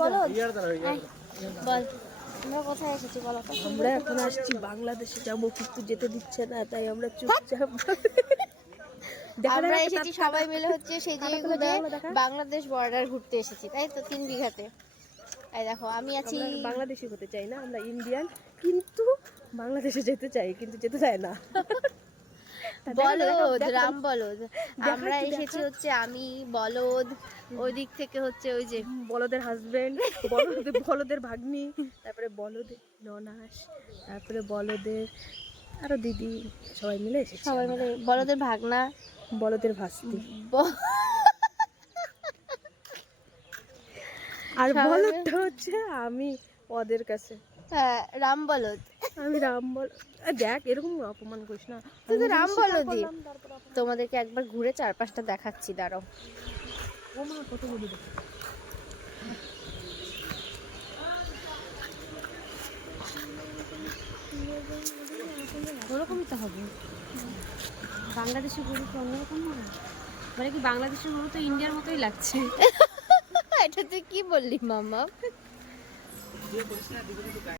বলো বল আমরা কোথায় এসেছি বলো তো? আমরা এখন আসছি বাংলাদেশে যাবো, কিন্তু যেতে দিচ্ছে না, তাই আমরা চুপচাপ। আমরা এসেছি সবাই মিলে হচ্ছে সেই যে বাংলাদেশ বর্ডার ঘুরতে এসেছি, তাই তো 3 বিঘাতে। এই দেখো আমি আছি। আমরা বাংলাদেশি হতে চাই না, আমরা ইন্ডিয়ান, কিন্তু বাংলাদেশে যেতে চাই, কিন্তু যেতে চায় না। বলদ, রাম বলদ। আমরা এসেছি হচ্ছে আমি বলদ, ওই দিক থেকে হচ্ছে ওই যে বলদের হাজবেন্ড, বলদের ভাগ্নি, তারপরে বলদের ননাস, তারপরে বলদের আরো দিদি, সবাই মিলে এসেছি। সবাই মিলে বলদের ভাগনা, বলদের ভাস্তি, ব- আর সবাই বলদটা হচ্ছে আমি ওদের কাছে। হ্যাঁ, রাম বলদ। আমি রাম বল, দেখ এরকম অপমান করিস না। তুই তো রাম বলদই। তারপর তোমাদেরকে একবার ঘুরে চারপাশটা দেখাচ্ছি, দাঁড়াও। ও মা কত বলে দেখ। ওরকমই তো হবে। বাংলাদেশের গরু তো অন্যরকম হবে, মানে কি বাংলাদেশের গরু তো ইন্ডিয়ার মতোই লাগছে। এটা তুই কি বললি মামা?